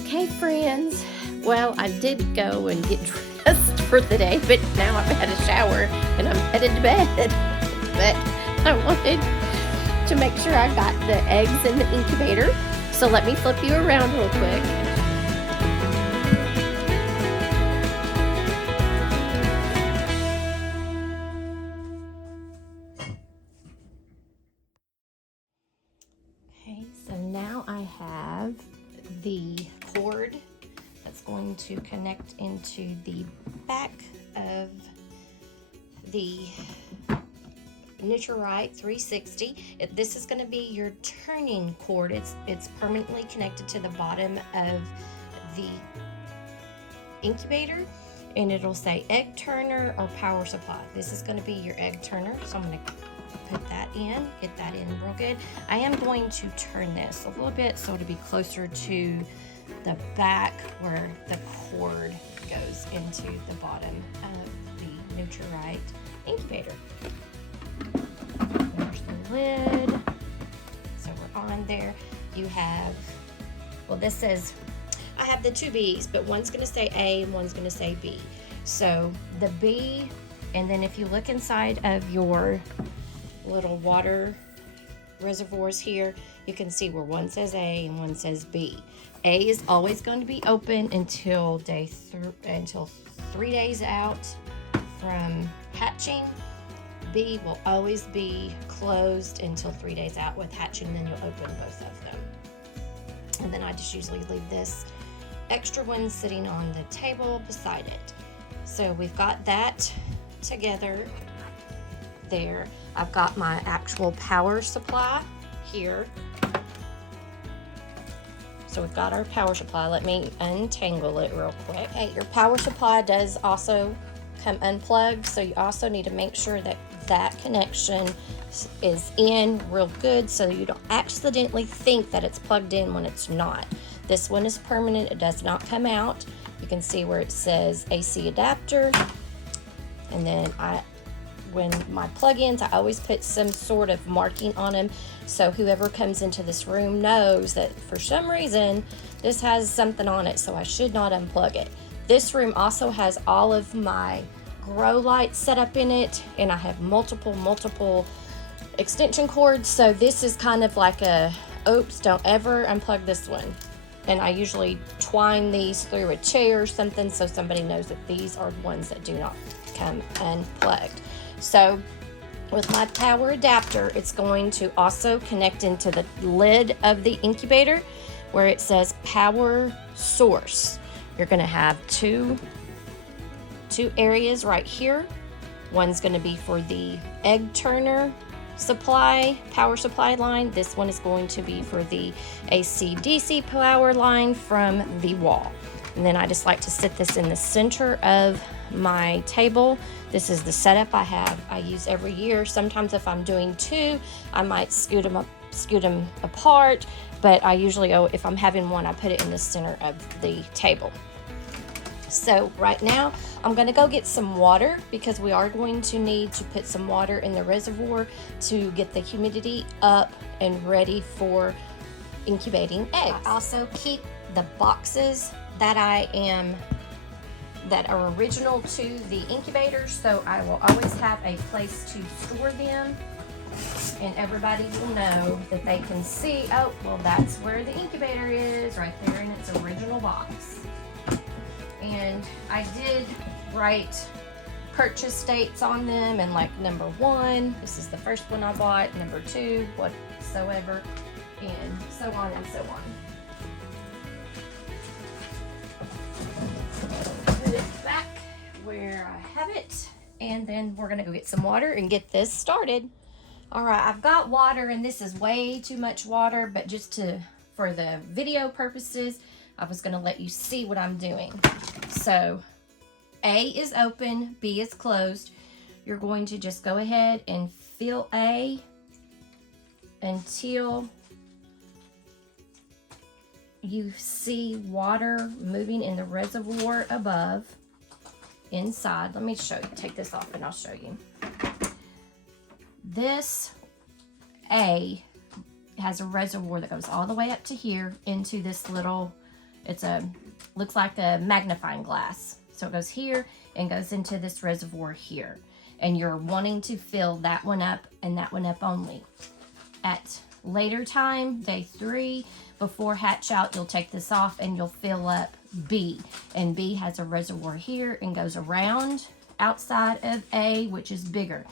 Okay, friends. Well, I did go and get dressed for the day, but now I've had a shower and I'm headed to bed. But I wanted to make sure I got the eggs in the incubator. So let me flip you around real quick. Okay, so now I have the cord that's going to connect into the back of the Nutri-Right 360. This is going to be your turning cord. It's permanently connected to the bottom of the incubator, and it'll say egg turner or power supply. This is going to be your egg turner, so I'm going to put that in, get that in real good. I am going to turn this a little bit so to be closer to the back where the cord goes into the bottom of the Nutri-Right incubator. There's the lid. So we're on there. You have, well, this says, I have the two B's, but one's going to say A and one's going to say B. So the B, and then if you look inside of your little water reservoirs here, you can see where one says A and one says B. A is always going to be open until 3 days out from hatching. B will always be closed until 3 days out with hatching, then you'll open both of them. And then I just usually leave this extra one sitting on the table beside it. So we've got that together there. I've got my actual power supply here. So we've got our power supply. Let me untangle it real quick. Okay, your power supply does also come unplugged, so you also need to make sure that that connection is in real good so you don't accidentally think that it's plugged in when it's not. This one is permanent. It does not come out. You can see where it says AC adapter. And then when my plug-ins, I always put some sort of marking on them so whoever comes into this room knows that for some reason this has something on it, so I should not unplug it. This room also has all of my grow lights set up in it, and I have multiple extension cords, so this is kind of like a oops, don't ever unplug this one. And I usually twine these through a chair or something so somebody knows that these are the ones that do not come unplugged. So with my power adapter, it's going to also connect into the lid of the incubator where it says power source. You're going to have two areas right here. One's going to be for the egg turner supply, power supply line. This one is going to be for the AC/DC power line from the wall. And then I just like to sit this in the center of my table. This is the setup I use every year. Sometimes if I'm doing two, I might scoot them apart, but I usually, if I'm having one, I put it in the center of the table. So right now I'm going to go get some water because we are going to need to put some water in the reservoir to get the humidity up and ready for incubating eggs. I also keep the boxes that are original to the incubator, so I will always have a place to store them, and everybody will know that they can see, oh, well, that's where the incubator is, right there in its original box. And I did write purchase dates on them, and like number 1, this is the first one I bought, number 2, whatsoever, and so on and so on. Put it back where I have it, and then we're gonna go get some water and get this started. All right, I've got water, and this is way too much water, but just for the video purposes, I was gonna let you see what I'm doing. So A is open, B is closed. You're going to just go ahead and fill A until you see water moving in the reservoir above, inside. Let me show you, take this off and I'll show you. This A has a reservoir that goes all the way up to here into this little looks like a magnifying glass. So it goes here and goes into this reservoir here. And you're wanting to fill that one up and that one up only. At later time, day 3, before hatch out, you'll take this off and you'll fill up B. And B has a reservoir here and goes around outside of A, which is bigger.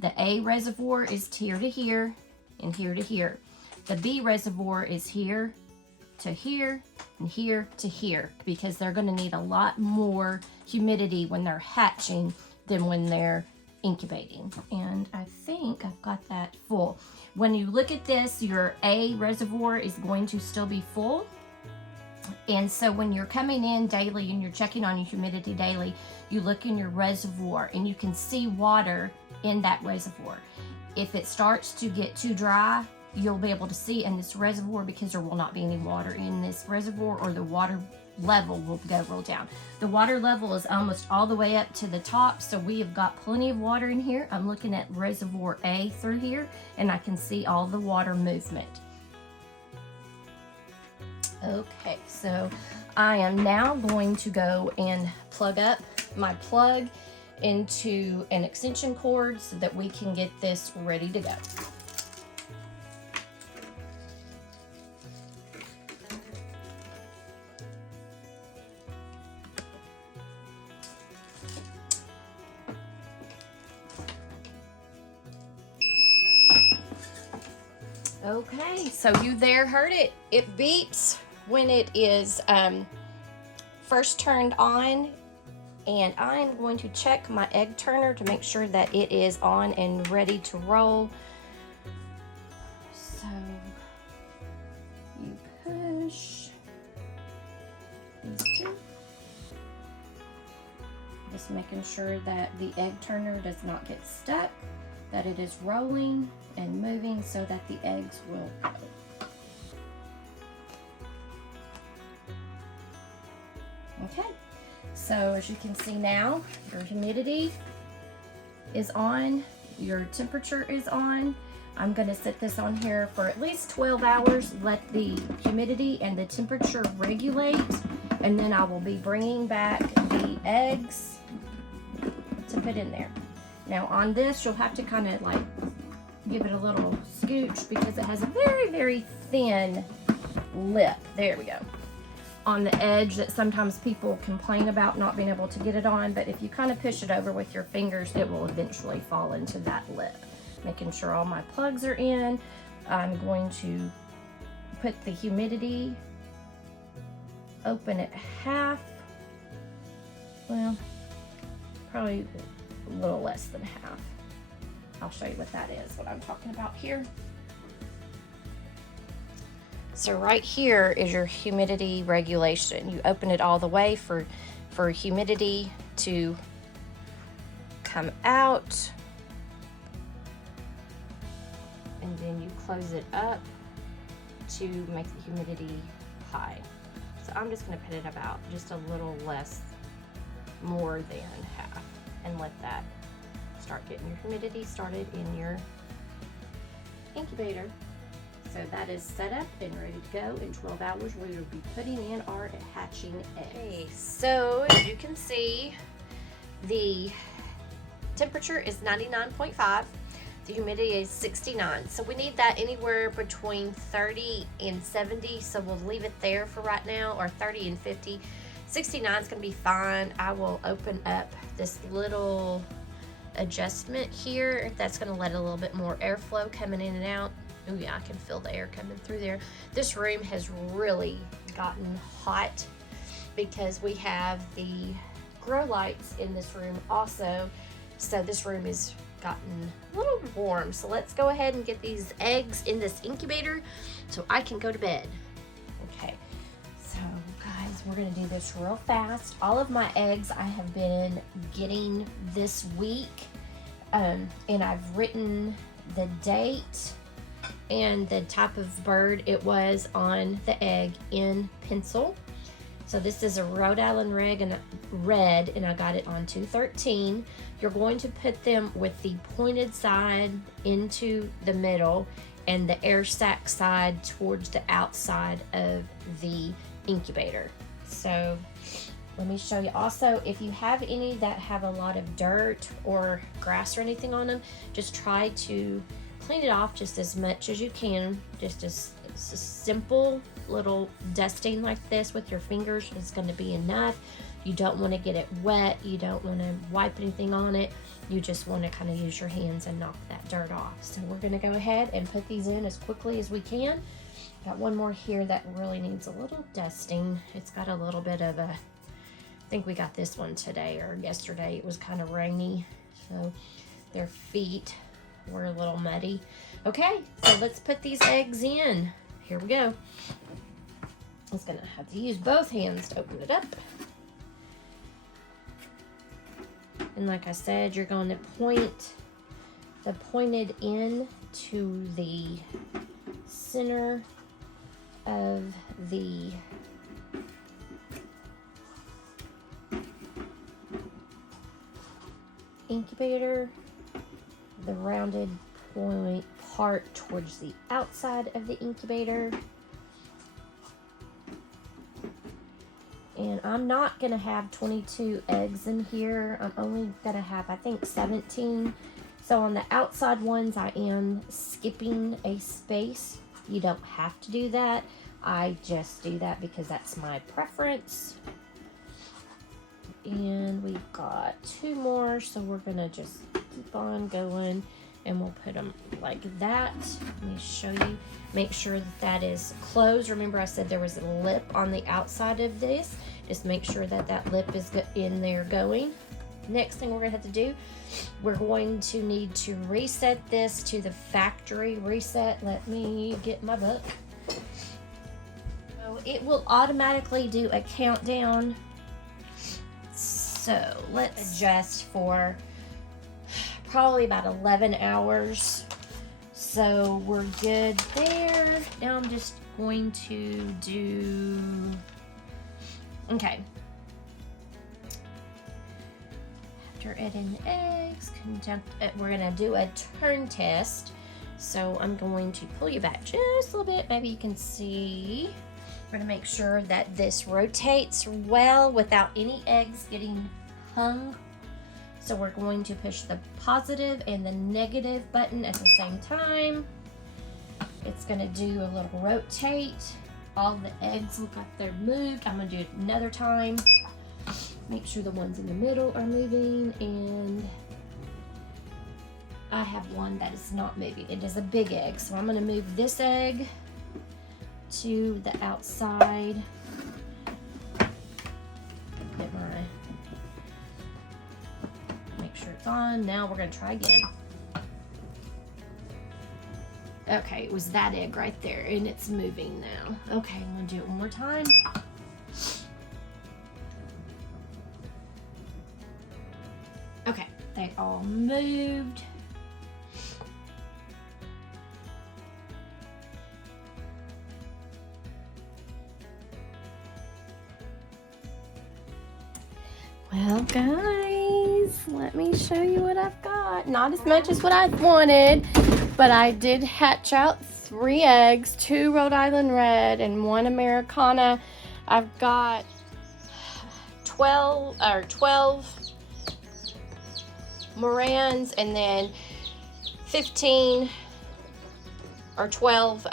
The A reservoir is here to here and here to here. The B reservoir is here to here and here to here, because they're going to need a lot more humidity when they're hatching than when they're incubating. And I think I've got that full. When you look at this, your A reservoir is going to still be full. And so when you're coming in daily and you're checking on your humidity daily, you look in your reservoir and you can see water in that reservoir. If it starts to get too dry, you'll be able to see in this reservoir, because there will not be any water in this reservoir, or the water level will go real down. The water level is almost all the way up to the top, so we have got plenty of water in here. I'm looking at reservoir A through here, and I can see all the water movement. Okay, so I am now going to go and plug up my plug into an extension cord so that we can get this ready to go. Okay, so you there heard it. It beeps when it is first turned on, and I'm going to check my egg turner to make sure that it is on and ready to roll. So you push these two. Just making sure that the egg turner does not get stuck, that it is rolling and moving so that the eggs will go. Okay, so as you can see now, your humidity is on, your temperature is on. I'm going to set this on here for at least 12 hours, let the humidity and the temperature regulate, and then I will be bringing back the eggs to put in there. Now on this, you'll have to kind of like give it a little scooch, because it has a very, very thin lip. There we go. On the edge that sometimes people complain about not being able to get it on, but if you kind of push it over with your fingers, it will eventually fall into that lip. Making sure all my plugs are in. I'm going to put the humidity, open it half, well, probably a little less than half. I'll show you what that is, what I'm talking about here. So right here is your humidity regulation. You open it all the way for humidity to come out, and then you close it up to make the humidity high. So I'm just going to put it about just a little less, more than half, and let that start getting your humidity started in your incubator. So that is set up and ready to go. In 12 hours, we will be putting in our hatching eggs. Okay, so as you can see, the temperature is 99.5. The humidity is 69. So we need that anywhere between 30 and 70. So we'll leave it there for right now, or 30 and 50. 69 is going to be fine. I will open up this little adjustment here. That's going to let a little bit more airflow coming in and out. Oh yeah, I can feel the air coming through there. This room has really gotten hot because we have the grow lights in this room also. So this room has gotten a little warm. So let's go ahead and get these eggs in this incubator so I can go to bed. Okay, so guys, we're gonna do this real fast. All of my eggs I have been getting this week, and I've written the date and the type of bird it was on the egg in pencil. So this is a Rhode Island red, and I got it on 213. You're going to put them with the pointed side into the middle and the air sac side towards the outside of the incubator. So let me show you. Also, if you have any that have a lot of dirt or grass or anything on them, just try to clean it off just as much as you can. Just as a simple little dusting like this with your fingers is going to be enough. You don't want to get it wet. You don't want to wipe anything on it. You just want to kind of use your hands and knock that dirt off. So we're going to go ahead and put these in as quickly as we can. Got one more here that really needs a little dusting. It's got a little bit of a, I think we got this one today or yesterday. It was kind of rainy, so their feet were a little muddy. Okay, so let's put these eggs in. Here we go. I was gonna have to use both hands to open it up. And like I said, you're going to point the pointed end to the center of the incubator, the rounded point part towards the outside of the incubator. And I'm not going to have 22 eggs in here. I'm only going to have, I think, 17. So on the outside ones, I am skipping a space. You don't have to do that. I just do that because that's my preference. And we've got 2 more, so we're going to just keep on going. And we'll put them like that. Let me show you. Make sure that that is closed. Remember I said there was a lip on the outside of this. Just make sure that that lip is in there going. Next thing we're going to have to do, we're going to need to reset this to the factory reset. Let me get my book. So it will automatically do a countdown. So let's adjust for probably about 11 hours. So we're good there. Now I'm just going to do, okay. After adding the eggs, we're gonna do a turn test. So I'm going to pull you back just a little bit. Maybe you can see. We're gonna make sure that this rotates well without any eggs getting hung. So we're going to push the positive and the negative button at the same time. It's going to do a little rotate. All the eggs look like they're moved. I'm going to do it another time. Make sure the ones in the middle are moving. And I have one that is not moving. It is a big egg. So I'm going to move this egg to the outside. Get my it's on. Now we're going to try again. Okay, it was that egg right there, and it's moving now. Okay, I'm going to do it one more time. Okay, they all moved. Well, guys, let me show you what I've got. Not as much as what I wanted, but I did hatch out 3 eggs, 2 Rhode Island Red and 1 Americana. I've got 12 Marans and then 15 or 12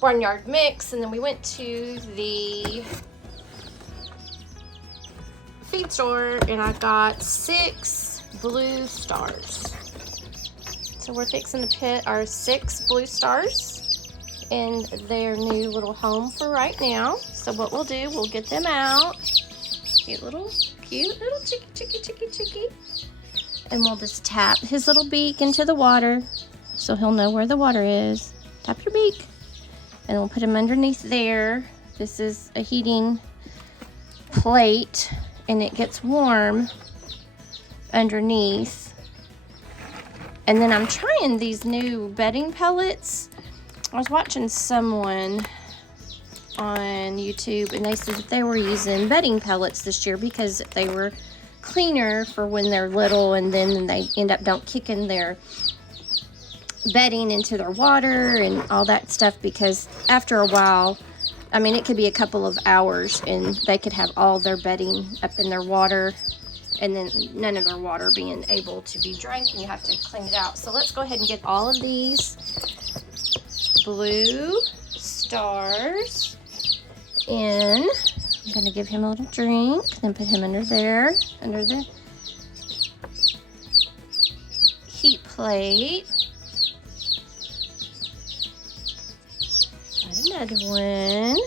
barnyard mix. And then we went to the feed store and I got 6 blue stars. So we're fixing to put our 6 blue stars in their new little home for right now. So what we'll do, we'll get them out. Cute little chicky. And we'll just tap his little beak into the water so he'll know where the water is. Tap your beak. And we'll put him underneath there. This is a heating plate and it gets warm underneath. And then I'm trying these new bedding pellets. I was watching someone on YouTube and they said that they were using bedding pellets this year because they were cleaner for when they're little and then they end up don't kicking their bedding into their water and all that stuff, because after a while I mean, it could be a couple of hours and they could have all their bedding up in their water and then none of their water being able to be drank and you have to clean it out. So let's go ahead and get all of these blue stars in. I'm going to give him a little drink, then put him under there, under the heat plate. Got another one.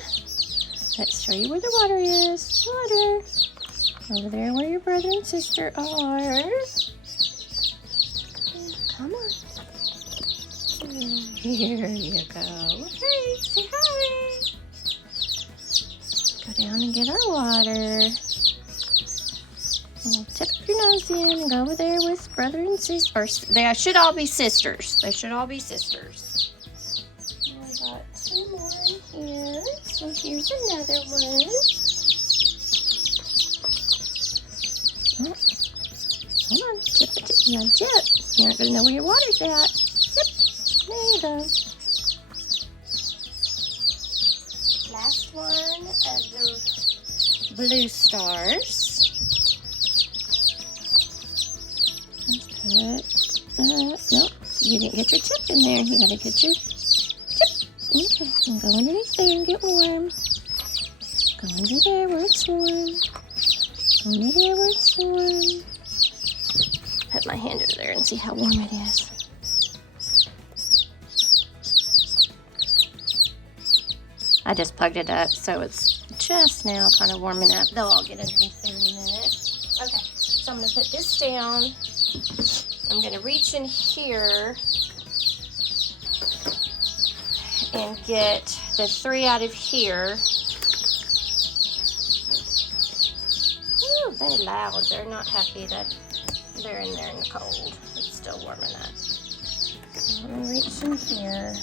Let's show you where the water is. Water. Over there where your brother and sister are. Come on. Here you go. Hey, say hi. Go down and get our water. And we'll tip your nose in and go over there with brother and sister. Or they should all be sisters. They should all be sisters. And I got 2 more in here. So here's another one. Oh, hold on. Tip it. You gotta tip. You're not gonna know where your water's at. Tip. There you go. Last one of the blue stars. Let's put, nope, you didn't get your tip in there. You gotta get your tip. Okay, and go underneath there and get warm. Go under there where it's warm. Go under there where it's warm. Put my hand under there and see how warm it is. I just plugged it up, so it's just now kind of warming up. They'll all get underneath there in a minute. Okay, so I'm going to put this down. I'm going to reach in here and get the 3 out of here. Ooh, they're loud. They're not happy that they're in there in the cold. It's still warming up. So I'm going to reach in here.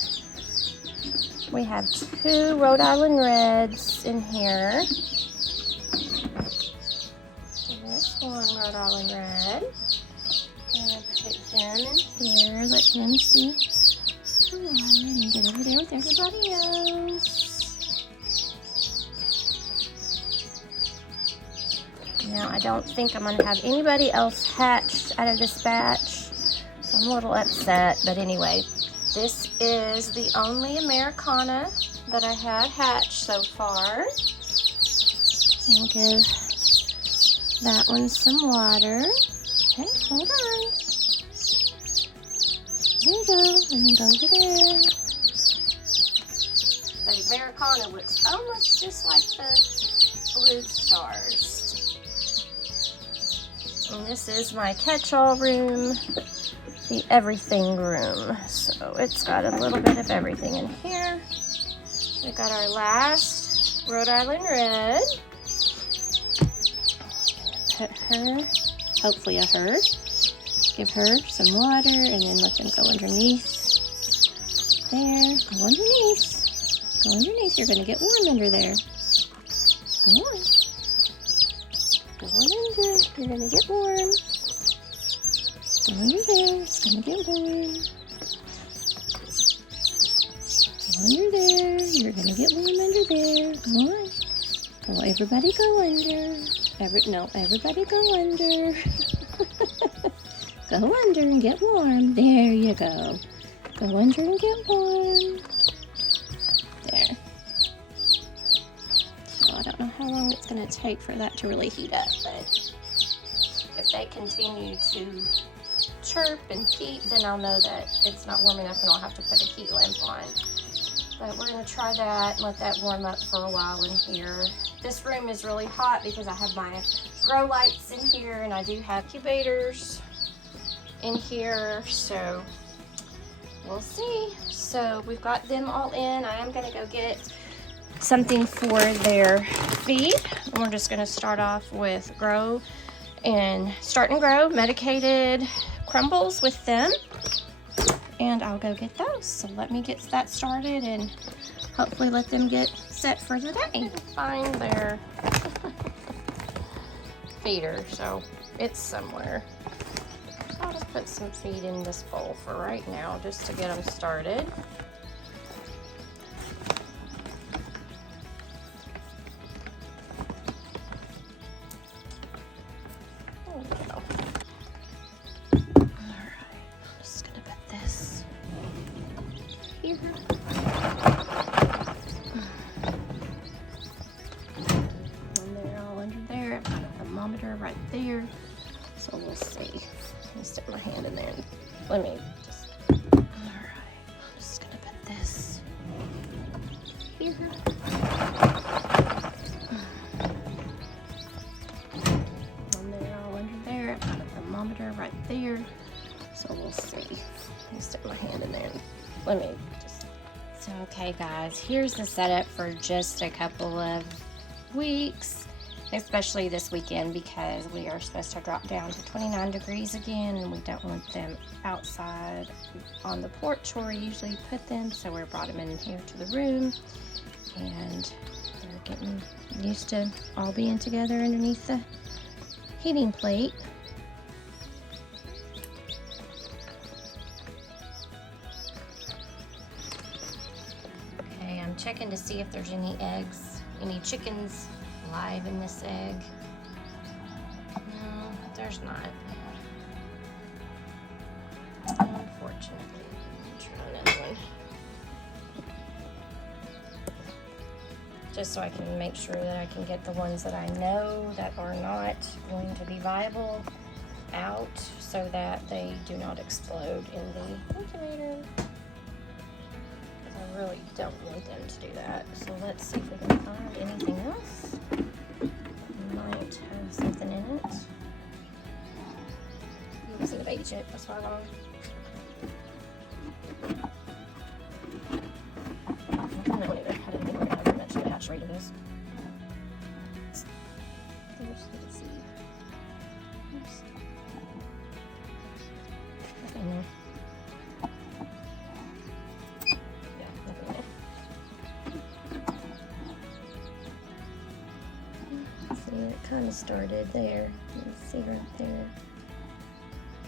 We have 2 Rhode Island Reds in here. This one Rhode Island Red. I'm going to put him in here, let him see. Come on, and get over there with everybody else. Now, I don't think I'm going to have anybody else hatched out of this batch, so I'm a little upset, but anyway. This is the only Americana that I had hatched so far. I'll give that one some water. Okay, hold on. There you go, and then go over there. The Americana looks almost just like the blue stars. And this is my catch-all room. The everything room. So it's got a little bit of everything in here. We got our last Rhode Island Red. Put her, hopefully a her. Give her some water and then let them go underneath. There, go underneath. Go underneath, you're gonna get warm under there. Go on. Go on under, you're gonna get warm. Go under there, it's gonna get warm. Go under there, you're gonna get warm under there. Go on. Go, everybody go under. Everybody go under. Go under and get warm. There you go. Go under and get warm. There. So I don't know how long it's gonna take for that to really heat up, but if they continue to chirp and peep, then I'll know that it's not warm enough and I'll have to put a heat lamp on. But we're going to try that and let that warm up for a while in here. This room is really hot because I have my grow lights in here and I do have incubators in here, so we'll see. So we've got them all in. I am going to go get something for their feed. We're just going to start off with Start and Grow medicated crumbles with them, and I'll go get those. So let me get that started and hopefully let them get set for the day. Find their feeder, so it's somewhere. So I'll just put some feed in this bowl for right now just to get them started. And they're all under there. I've got a thermometer right there. So we'll see. Let me stick my hand in there and let me just. Alright. I'm just gonna put this here. And they're all under there. I've got a thermometer right there. So we'll see. Let me stick my hand in there and let me just. So, okay, guys, here's the setup for just a couple of weeks, especially this weekend, because we are supposed to drop down to 29 degrees again, and we don't want them outside on the porch where we usually put them, so we brought them in here to the room, and they're getting used to all being together underneath the heating plate. I'm checking to see if there's any eggs, any chickens live in this egg. No, there's not. Unfortunately. Try another one. Just so I can make sure that I can get the ones that I know that are not going to be viable out so that they do not explode in the incubator. I really don't want them to do that. So let's see if we can find anything else. It might have something in it. You haven't seen a baby chick, that's why long. I don't know either. I didn't think how much the hatch rate of this. Let's see. Oops. Nothing there. It kind of started there. You can see right there.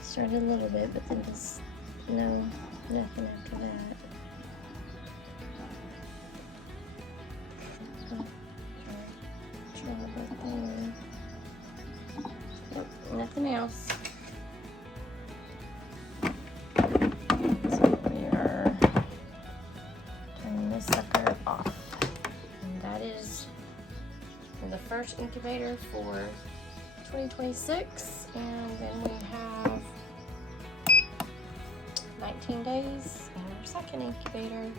Started a little bit, but then just nothing after that. Try right there. Nope, nothing else. So we are turning this sucker off, and that is the first incubator for 2026, and then we have 19 days in our second incubator.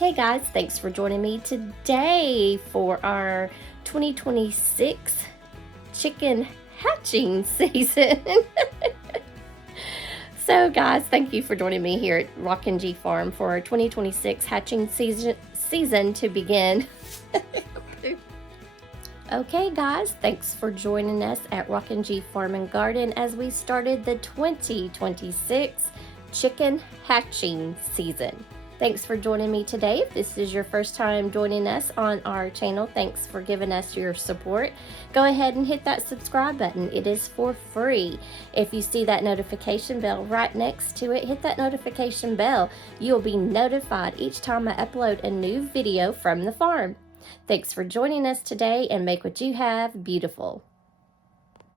Hey guys, thanks for joining me today for our 2026 chicken hatching season. So guys, thank you for joining me here at Rockin' G Farm for our 2026 hatching season to begin. Okay guys, thanks for joining us at Rockin' G Farm and Garden as we started the 2026 chicken hatching season. Thanks for joining me today. If this is your first time joining us on our channel, thanks for giving us your support. Go ahead and hit that subscribe button. It is for free. If you see that notification bell right next to it, hit that notification bell. You'll be notified each time I upload a new video from the farm. Thanks for joining us today, and make what you have beautiful.